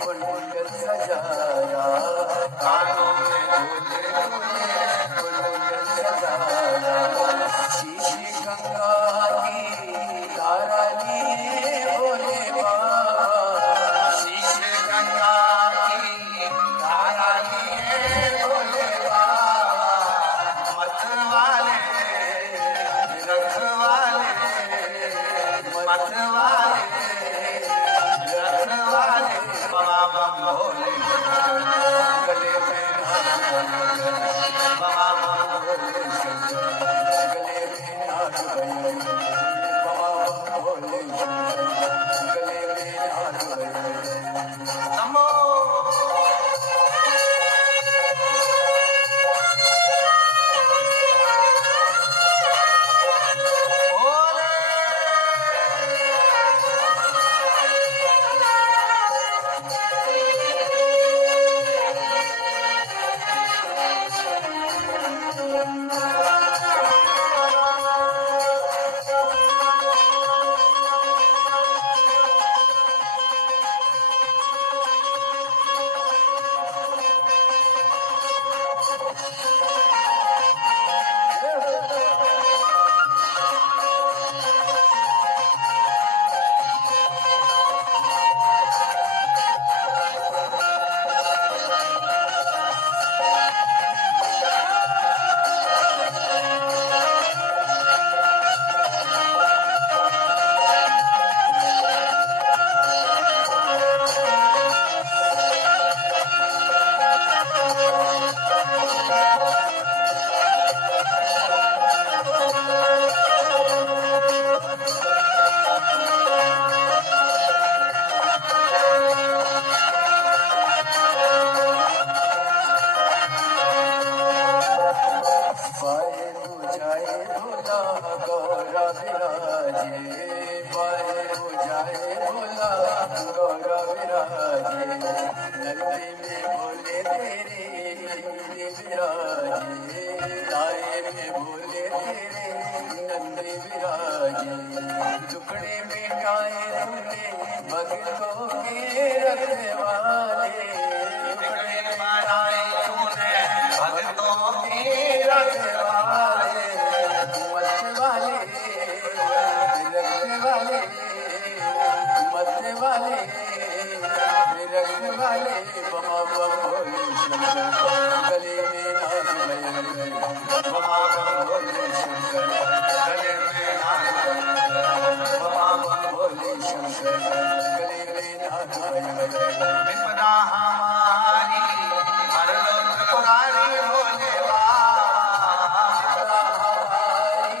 फूल सजाया, कानों में बोले फूल सजाया। शीश गंगा की धारा लिए भोले बाबा, शीश गंगा की धारा लिए भोले बाबा। मतवाले रखवाले, मतवाले रखवाले, बाबा भोले गले में बाबा भोले गले में नाग भैया, बाबा भोले गले में नाग भैया। नमो टुकड़े मिटाए तूने भक्तों के रखवाले, टुकड़े मिटाए तूने भक्तों के रखवाले। मतवाले रखवाले, मतवाले रखवाले, बाबा भोले शंकर गले में नाग भैया, बाबा भोले शंकर गले में नाग भैया, बाबा भोले शंकर गले में नाग भैया। विपदा हमारी हर लोग पुरारी भोले बाबा, विपदा हमारी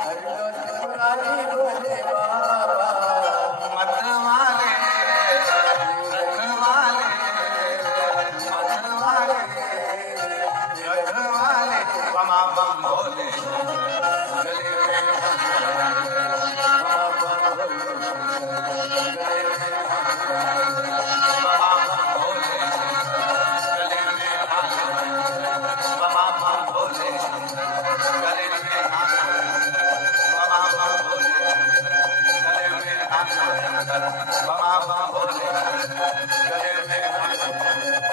हर लोग पुरारी भोले बाबा। मतवाले रखवाले, मतवाले रखवाले, बाबा बम भोले गले में नाग भैया, बाबा भोले गले में नाग भैया, बाबा भोले गले में नाग भैया, बाबा भोले गले में नाग भैया, बाबा भोले गले में नाग भैया, बाबा भोले गले में नाग भैया,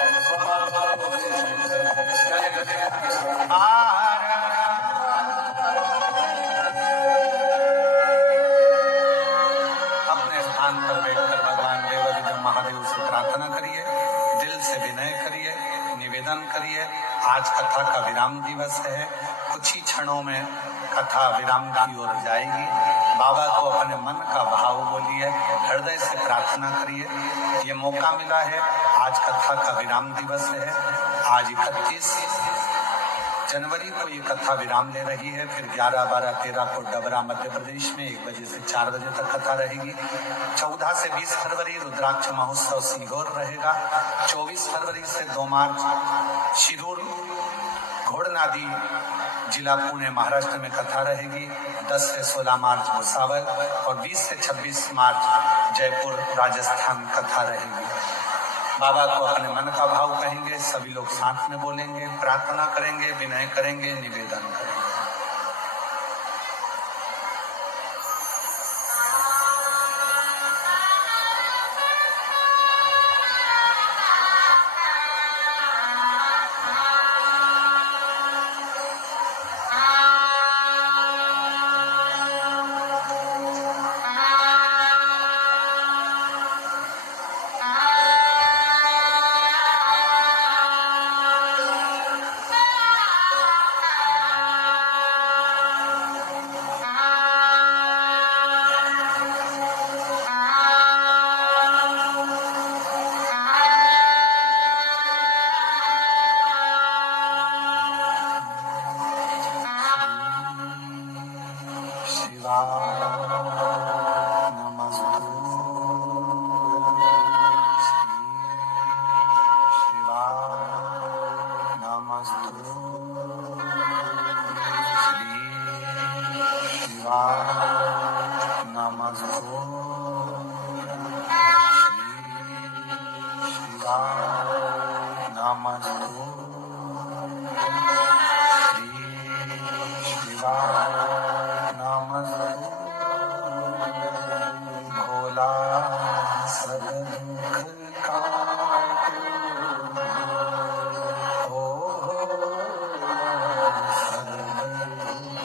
बाबा भोले गले में अपने स्थान पर बैठकर भगवान देवाधिदेव महादेव से प्रार्थना करिए, दिल से विनय करिए, निवेदन करिए। आज कथा का विराम दिवस है, कुछ ही क्षणों में कथा विराम की ओर जाएगी। बाबा को अपने मन का भाव बोलिए, हृदय से प्रार्थना करिए। ये मौका मिला है, आज कथा का विराम दिवस है। आज 31 जनवरी को ये कथा विराम ले रही है। फिर 11, 12, 13 को डबरा मध्य प्रदेश में 1 बजे से 4 बजे तक कथा रहेगी। 14 से 20 फरवरी रुद्राक्ष महोत्सव सीहोर रहेगा। 24 फरवरी से 2 मार्च शिरूर घोड़नादी जिला पुणे महाराष्ट्र में कथा रहेगी। 10 से 16 मार्च भुसावल और 20 से 26 मार्च जयपुर राजस्थान कथा रहेगी। बाबा को अपने मन का भाव कहेंगे, सभी लोग साथ में बोलेंगे, प्रार्थना करेंगे, विनय करेंगे, निवेदन करेंगे। सब दुख काटो, सब दुख काटो।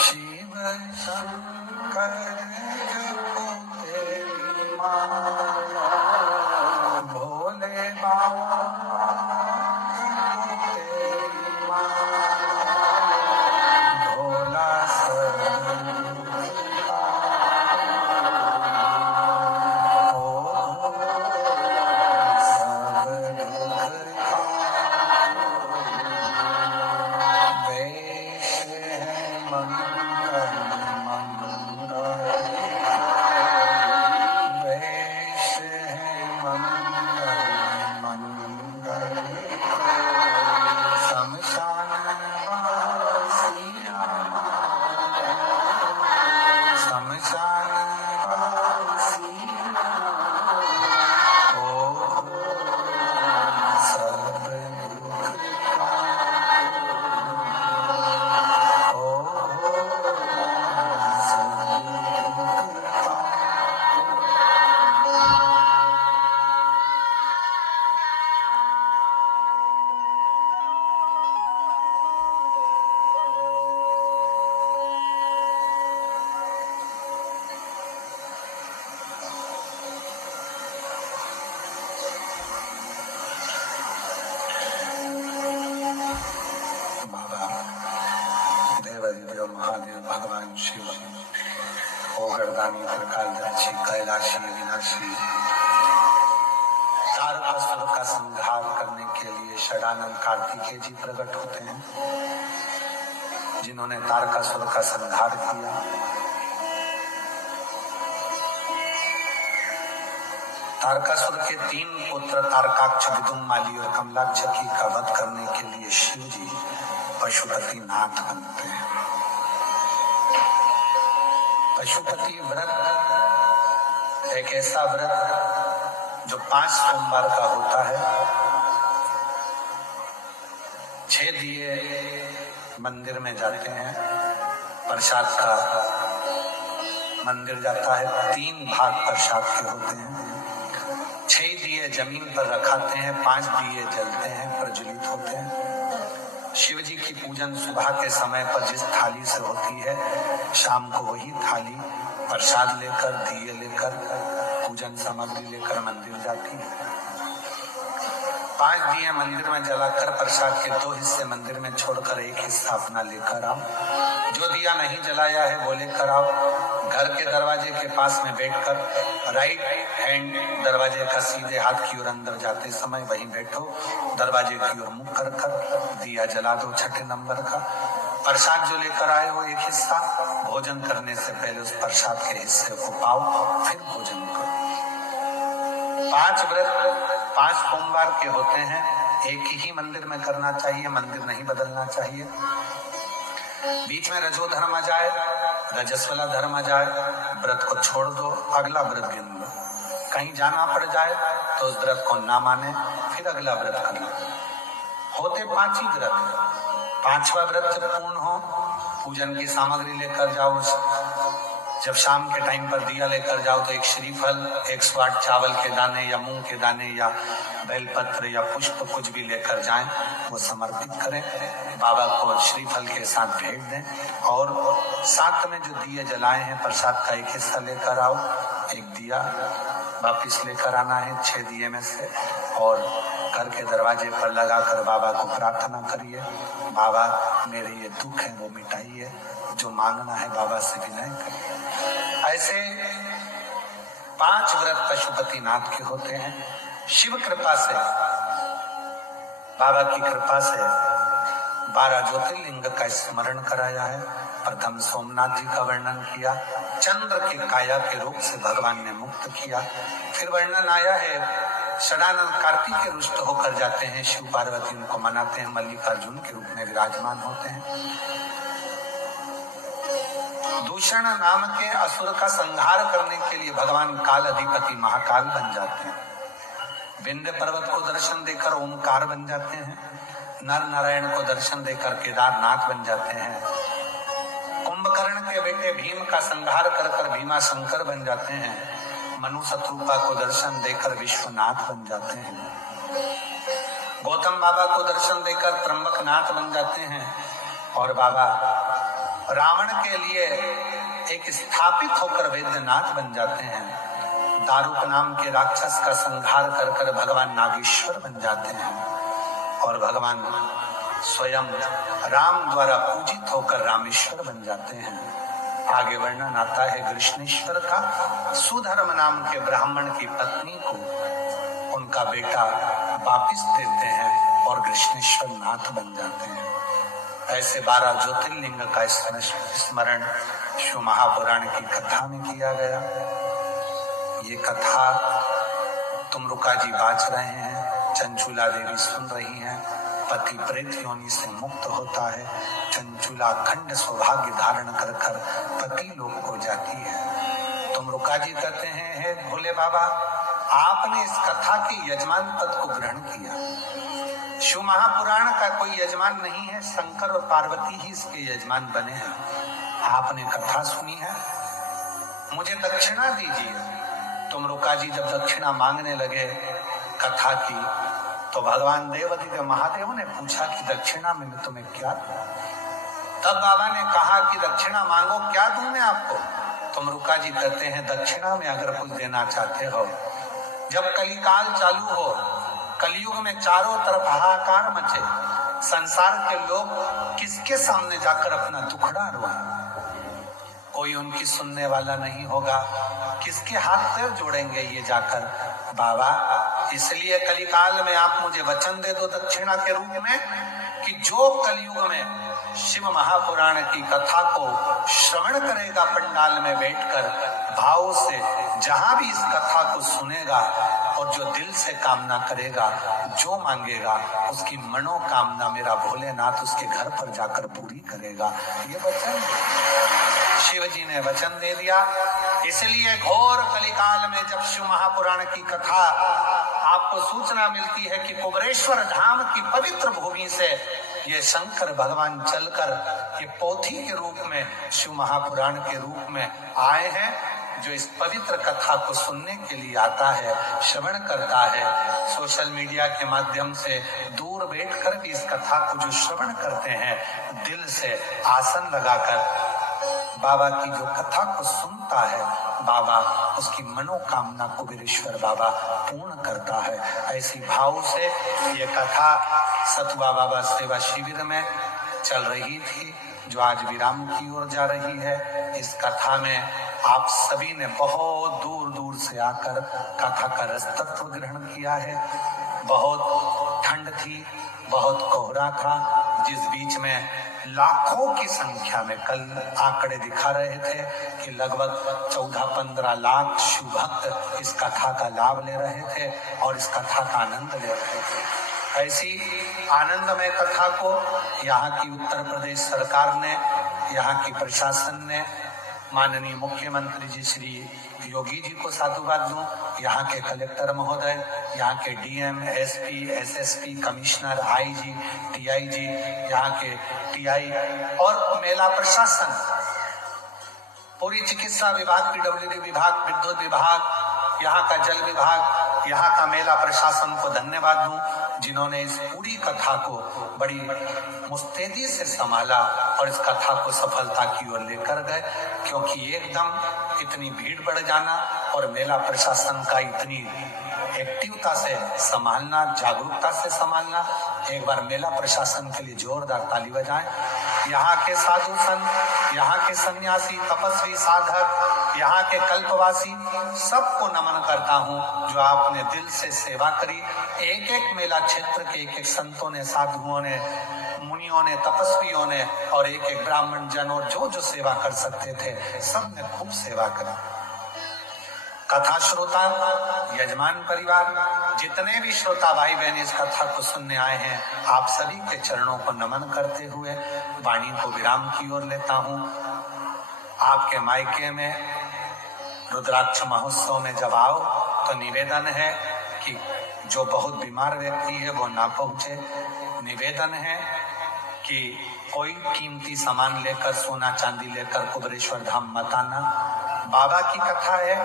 शिव शंकर जपो तेरी माला, भोले बाबा जपो तेरी माला, भोला सब दुख काटो, सब दुख काटो। वेश है मंगल मंगल, वेश है मंगल मंगल, शमशान वासिया, शमशान वासिया, ओ सब दुख काटो, ओ सब दुख काटो। बाबा देवादिदेव महादेव भगवान शिव, ओगरदानी त्रिकालदर्शी कैलाशी अविनाशी, तारकासुर का संहार करने के लिए षडानंद कार्तिकेय जी प्रकट होते हैं, जिन्होंने तारकासुर का संहार किया। तारकासुर के 3 पुत्र तारकाक्ष, विदुमाली और कमलाक्षकी का वध करने के लिए शिव जी पशुपति नाथ बनते हैं। पशुपति व्रत एक ऐसा व्रत जो 5 सोमवार का होता है। 6 दिए मंदिर में जाते हैं, प्रसाद का मंदिर जाता है, 3 भाग प्रसाद के होते हैं। 6 दिए जमीन पर रखाते हैं, 5 दिए जलते हैं, प्रज्वलित होते हैं। शिव जी की पूजन सुबह के समय पर जिस थाली से होती है, शाम को वही थाली प्रसाद लेकर, दिए लेकर, पूजन सामग्री लेकर मंदिर जाती है। 5 दिए मंदिर में जलाकर प्रसाद के 2 हिस्से मंदिर में छोड़कर 1 हिस्सा अपना लेकर आओ। जो दिया नहीं जलाया है वो लेकर आओ। घर के दरवाजे के पास में बैठकर राइट हैंड दरवाजे का सीधे हाथ की ओर अंदर जाते समय वहीं बैठो, दरवाजे की ओर मुख कर दिया जला दो 6 नंबर का। प्रसाद जो लेकर आए हो 1 हिस्सा, भोजन करने से पहले उस प्रसाद के हिस्से को पाओ, फिर भोजन करो। 5 व्रत 5 सोमवार के होते हैं, एक ही मंदिर में करना चाहिए, मंदिर नहीं बदलना चाहिए। बीच में रजो धर्म आ जाए, रजस्वला धर्म आ जाए, व्रत को छोड़ दो, अगला व्रत गिन लो। कहीं जाना पड़ जाए तो उस व्रत को ना माने, फिर अगला व्रत कर लो। होते 5 ही व्रत। 5वां व्रत जब पूर्ण हो, पूजन की सामग्री लेकर जाओ। जब शाम के टाइम पर दिया लेकर जाओ तो 1 श्रीफल, 108 चावल के दाने या मूंग के दाने या बेलपत्र या पुष्प कुछ भी लेकर जाएं, वो समर्पित करें, बाबा को श्रीफल के साथ भेंट दें। और साथ में जो दिए जलाए हैं प्रसाद का 1 हिस्सा लेकर आओ, 1 दिया वापिस लेकर आना है 6 दिए में से, और घर के दरवाजे पर लगाकर बाबा को प्रार्थना करिए, बाबा मेरे ये दुख है वो मिटाइए, जो मांगना है बाबा से विनय करिए। ऐसे 5 व्रत पशुपति नाथ के होते हैं। शिव कृपा से, बाबा की कृपा से 12 ज्योतिर्लिंग का स्मरण कराया है। प्रथम सोमनाथ जी का वर्णन किया, चंद्र के काया के रूप से भगवान ने मुक्त किया। फिर वर्णन आया है षडानंद कार्तिक के रुष्ट होकर जाते हैं, शिव पार्वती उनको मनाते हैं, मल्लिकार्जुन के रूप में विराजमान होते हैं। दूषण नाम के असुर का संहार करने के लिए भगवान काल अधिपति महाकाल बन जाते हैं। विंध्य पर्वत को दर्शन देकर ओमकार बन जाते हैं। नर नारायण को दर्शन देकर केदारनाथ बन जाते हैं। कुंभकर्ण के बेटे भीम का संहार कर कर भीमा शंकर बन जाते हैं। मनु शत्रुपा को दर्शन देकर विश्वनाथ बन जाते हैं। गौतम बाबा को दर्शन देकर त्र्यंबकनाथ बन जाते हैं। और बाबा रावण के लिए एक स्थापित होकर वैद्यनाथ बन जाते हैं। दारुक नाम के राक्षस का संहार कर कर भगवान नागेश्वर बन जाते हैं। और भगवान स्वयं राम द्वारा पूजित होकर रामेश्वर बन जाते हैं। आगे वर्णन आता है कृष्णेश्वर का। सुधर्म नाम के ब्राह्मण की पत्नी को उनका बेटा वापिस देते हैं और कृष्णेश्वर नाथ बन जाते हैं। ऐसे 12 ज्योतिर्लिंग का स्मरण शिव महापुराण की कथा में किया गया। ये कथा तुमरुका जी बाज रहे हैं, चंचुला देवी सुन रही हैं। पति प्रेत योनि से मुक्त होता है। चंचुला खंड सौभाग्य धारण कर कर पति लोक को जाती है। तुमरुका जी कहते हैं, हे भोले बाबा, आपने इस कथा के यजमान पद को ग्रहण किया। शिव महापुराण का कोई यजमान नहीं है, शंकर और पार्वती ही इसके यजमान बने हैं। आपने कथा सुनी है, मुझे दक्षिणा दीजिए। तुमरुका जी जब दक्षिणा मांगने लगे कथा की, तो भगवान देवादिदेव महादेव ने पूछा कि दक्षिणा में मैं तुम्हें क्या दूं? तब बाबा ने कहा कि दक्षिणा मांगो, क्या दूं मैं आपको? तुमरुका जी कहते हैं, दक्षिणा में अगर कुछ देना चाहते हो, जब कलिकाल चालू हो, कलयुग में चारों तरफ हाहाकार मचे, संसार के लोग किसके सामने जाकर अपना दुखड़ा रोएं? कोई उनकी सुनने वाला नहीं होगा। किसके हाथ पैर जोड़ेंगे ये जाकर? बाबा, इसलिए कलिकाल में आप मुझे वचन दे दो दक्षिणा के रूप में कि जो कलयुग में शिव महापुराण की कथा को श्रवण करेगा, पंडाल में बैठकर भाव से जहां भी इस कथा को सुनेगा और जो दिल से कामना करेगा, जो मांगेगा, उसकी मनोकामना मेरा भोलेनाथ उसके घर पर जाकर पूरी करेगा। ये वचन शिव जी ने वचन दे दिया। इसलिए घोर कलिकाल में जब शिव महापुराण की कथा आपको सूचना मिलती है कि कुबरेश्वर धाम की पवित्र भूमि से ये शंकर भगवान चलकर ये पोथी के रूप में शिव महापुराण के रूप में आए हैं, जो इस पवित्र कथा को सुनने के लिए आता है, श्रवण करता है, सोशल मीडिया के माध्यम से दूर बैठकर भी इस कथा को जो श्रवण करते हैं, दिल से आसन लगाकर बाबा की जो कथा को सुनता है, बाबा उसकी मनोकामना कुबेरेश्वर बाबा पूर्ण करता है। ऐसी भाव से ये कथा सतुआ बाबा सेवा शिविर में चल रही थी, जो आज विराम की ओर जा रही है। इस कथा में आप सभी ने बहुत दूर दूर से आकर कथा का रसतत्व ग्रहण किया है। बहुत ठंड थी, बहुत कोहरा था, जिस बीच में लाखों की संख्या में कल आंकड़े दिखा रहे थे कि लगभग 14-15 लाख शिव भक्त इस कथा का लाभ ले रहे थे और इस कथा का आनंद ले रहे थे। ऐसी आनंदमय कथा को यहाँ की उत्तर प्रदेश सरकार ने, यहाँ की प्रशासन ने, माननीय मुख्यमंत्री जी श्री योगी जी को साधुवाद दूं, यहाँ के कलेक्टर महोदय, यहाँ के DM, SP, SSP, commissioner, IG, TIG, यहाँ के टीआई और मेला प्रशासन, पूरी चिकित्सा विभाग, पीडब्ल्यूडी विभाग, विद्युत विभाग, यहाँ का जल विभाग, यहाँ का मेला प्रशासन को धन्यवाद दूं, जिन्होंने इस पूरी कथा को बड़ी मुस्तैदी से संभाला और इस कथा को सफलता की ओर लेकर गए। क्योंकि एकदम इतनी भीड़ बढ़ जाना और मेला प्रशासन का इतनी एक्टिवता से संभालना, जागरूकता से संभालना, एक बार मेला प्रशासन के लिए जोरदार ताली बजाएं। यहाँ के साधु संत, यहाँ के सन्यासी, तपस्वी, साधक, यहाँ के कल्पवासी, सबको नमन करता हूँ जो आपने दिल से सेवा करी। एक एक मेला क्षेत्र के एक एक संतों ने, साधुओं ने, मुनियों ने, तपस्वियों ने और एक एक ब्राह्मण जन और जो सेवा कर सकते थे, सब ने खूब सेवा करी। कथा श्रोता, यजमान परिवार, जितने भी श्रोता भाई बहन इस कथा को सुनने आए हैं, आप सभी के चरणों को नमन करते हुए वाणी को विराम की ओर लेता हूँ। आपके मायके में रुद्राक्ष महोत्सव में जब आओ तो निवेदन है कि जो बहुत बीमार व्यक्ति है वो ना पहुंचे। निवेदन है कि कोई कीमती सामान लेकर, सोना चांदी लेकर कुबेरेश्वर धाम मत आना। बाबा की कथा है,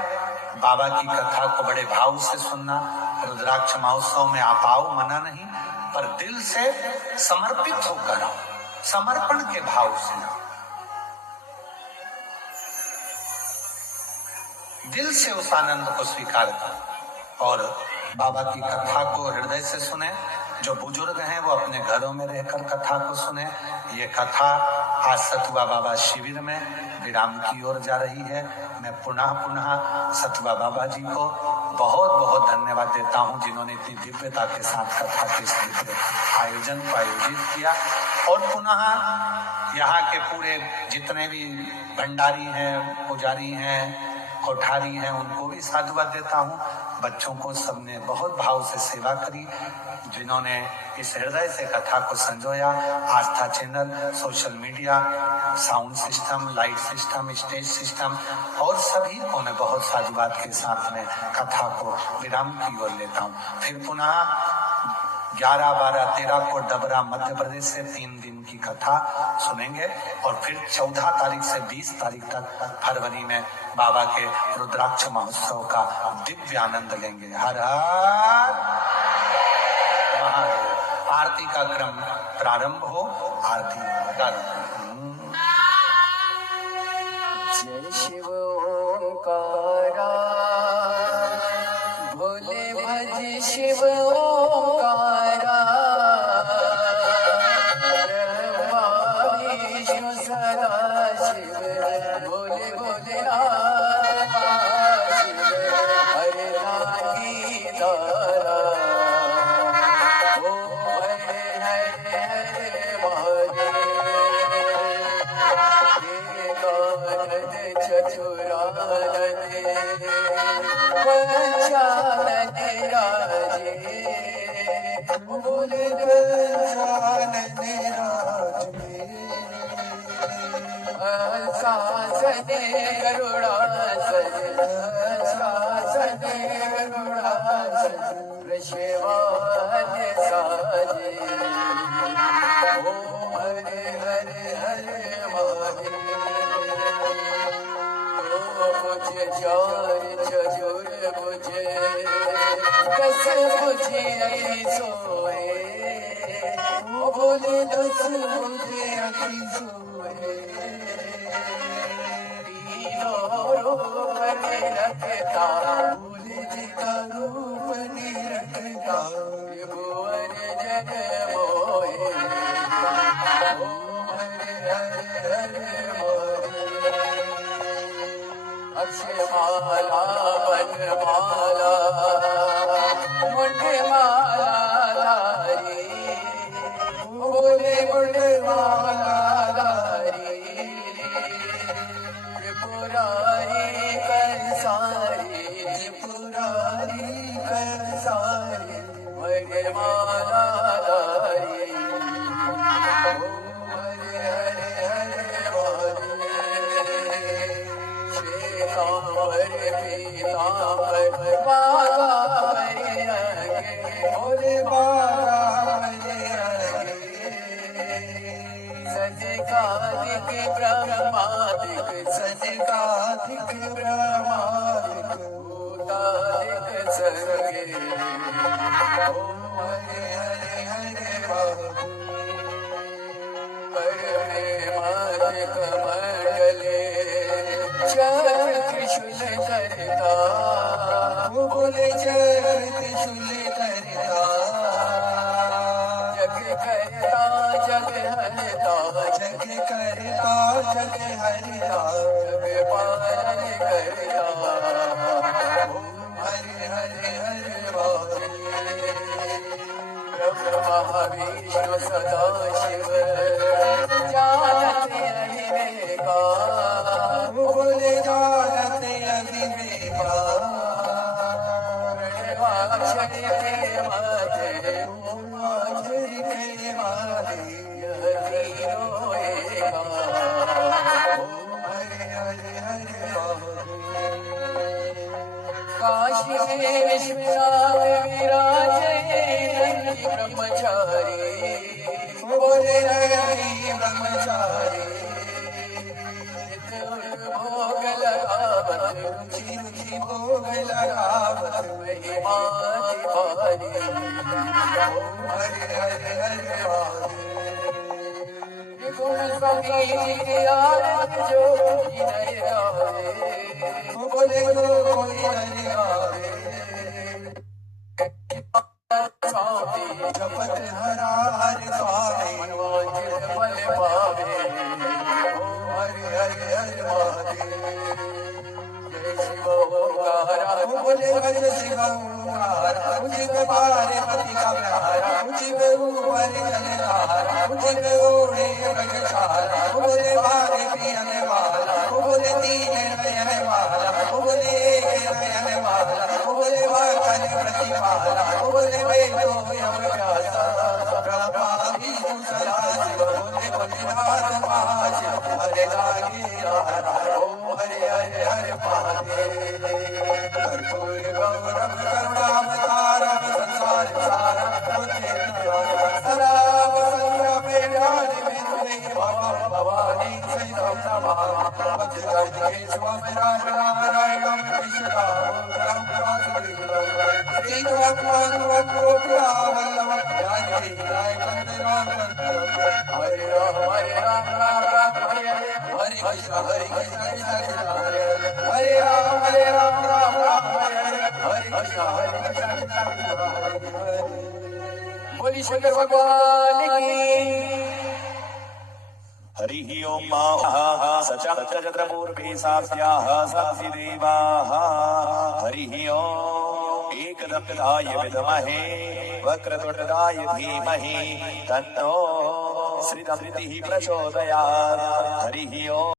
बाबा की कथा को बड़े भाव से सुनना। रुद्राक्ष महोत्सव में आप आओ, मना नहीं, पर दिल से समर्पित होकर आओ, समर्पण के भाव से आओ, दिल से उस आनंद को स्वीकार करो और बाबा की कथा को हृदय से सुने। जो बुजुर्ग हैं वो अपने घरों में रहकर कथा को सुने। ये कथा आज सतुआ बाबा शिविर में विराम की ओर जा रही है। मैं पुनः सतुआ बाबा जी को बहुत बहुत धन्यवाद देता हूं, जिन्होंने इतनी दिव्यता के साथ कथा के इस दिव्य आयोजन को आयोजित किया। और पुनः यहाँ के पूरे जितने भी भंडारी हैं, पुजारी हैं, कोठारी हैं, उनको भी साधुवाद देता हूँ। बच्चों को सबने बहुत भाव से सेवा करी, जिन्होंने इस हृदय से कथा को संजोया। Aastha channel, social media, sound system, light system, stage system और सभी को मैं बहुत साधुवाद के साथ में कथा को विराम की ओर लेता हूँ। फिर पुनः 11, 12, 13 को डबरा मध्य प्रदेश से 3 दिन की कथा सुनेंगे और फिर 14 तारीख से 20 तारीख तक फरवरी में बाबा के रुद्राक्ष महोत्सव का दिव्य आनंद लेंगे। हर हर महादेव। आरती का क्रम प्रारंभ हो। आरती जय शिव ओंकारा, भोले भज शिव ओंकारा, ब्रह्मा विष्णु सदा शिव, भोले भोलेनाथ शिव, हरे नागी तारा, ओम हरे हरे हरे महादेव। चतुरानने पंचानन राजे, बोले पंचानन राजे, शासने गरुड़ासन, शासने गरुड़ासन, वृषवाहन साजे, ओम हरे हरे हरे महादेव। मुझे चार चतुर मुझे, दस मुझे अभी सोए, बोले 10 मुझे अभी सोए, तीनों रूप निरखता, बोले जी का रूप निरखता, भुवन जग मोहे, ओम हरे हरे हरे महादेव। अक्षमाला वनमाला, मुंडमाला धारी, बोले मुंडमाला धारी, त्रिपुरारी कंसारी, त्रिपुरारी कंसारी, वनमाला धारी, ओम हरे हरे हरे महादेव। श्वेतांबर पीतांबर बागांबर रंगे, भोले बागांबर रंगे, सजकाधिक ब्रह्मादिक, सजकाधिक ब्रह्मादिक, भूतादिक सर्गे, ओम हरे हरे हरे महादेव। परमेमादिक मंडले चक्र त्रिशूल करता, बोले चक्र त्रिशूल करता, जग करता जग हरता, जग करता जग हरता, जग पालन करता, ओम हरे हरे हरे महादेव। ब्रह्मा विष्णु सदा शिव, जानत अविवेका, बोले जानत अविवेका, प्रणवाक्षर के माते, ओमाक्षर के माते, तीनों एका, ओम हरे हरे हरे महादेव। काशी में विश्वनाथ विराजे, ब्रह्मचारी, बोले हरि ब्रह्म रुचि रुचि भोग लगावत महिमा तिहारी। ओम हरे हरे हरे महादेव। गुण सभी आरत जो विनय गावे, बोले को कोई हरि गावे। स्वामी जपत हरा हरि स्वामी, मनवांछित फल पावे। ओम हरे हरे हरे महादेव। जय शिव ओंकारा, बोले गज शिव ओंकारा। मुझे पारे पति का प्यारा, मुझे ऊपर जलधारा, मुझे ओढ़े रंगशाला। बोले बारे पियने वाला, बोले तीन नयन वाला, बोले एक नयन वाला, बोले वाकन प्रतिपाला, बोले वे तो यम प्यासा। प्रभावी सदा शिव, बोले भोलेनाथ महाशिव। हरे लागे रारा, ओम हरे हरे हरे महादेव। कर्पूर गौरव करुणावतारम, संसार सारम बुद्धिर् सदा वसंत प्रेमानि विद्महे भवानी सहितं नमामि। वज्रगज केशवं नारायणं कृष्णदामोदरं वासुदेवं। श्रीकृष्णं गोपिकावल्लभं जानकीनायकं दिवाकरं। हरे राम राम राम हरे हरे, हरे कृष्ण कृष्ण कृष्ण हरे हरे। हरे राम राम राम हरे हरे, हरे कृष्ण कृष्ण कृष्ण हरे हरे। बोली शंकर भगवान की। हरिः ओं सचक्रपूर्वे सास्याः सासि देवाः। हरिः ओं एकदन्तदाय विद्महे वक्रतुण्डाय धीमहि तन्नो श्रीरामः प्रचोदयात्। हरिः ओं।